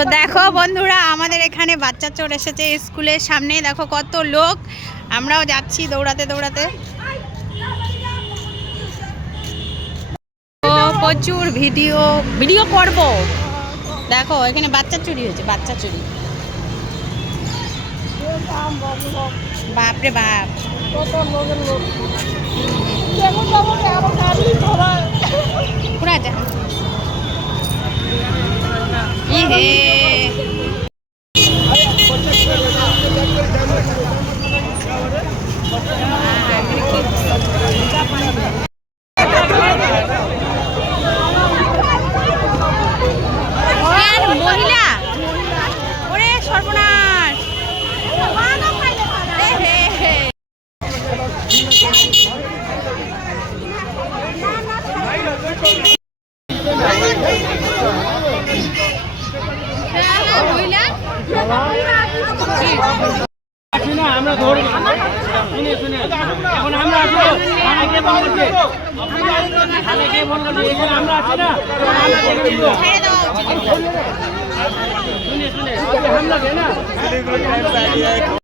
তো দেখো বন্ধুরা, আমাদের এখানে বাচ্চা চোর এসেছে স্কুলের সামনে। দেখো কত লোক, আমরাও যাচ্ছি দৌড়াতে দৌড়াতে। প্রচুর ভিডিও করব। দেখো এখানে বাচ্চা চুরি হয়েছে, বাচ্চা চুরি। বাপরে বাপ, পুরা যা হে। মহিলা, ওরে সর্বনাশ। আমরা ধরবো, শুনে শুনে এখন আমরা আছি, অনেকে বলছে অনেকে বলছে এখানে আমরা আছি না, শুনে শুনে হামলা দেয় না।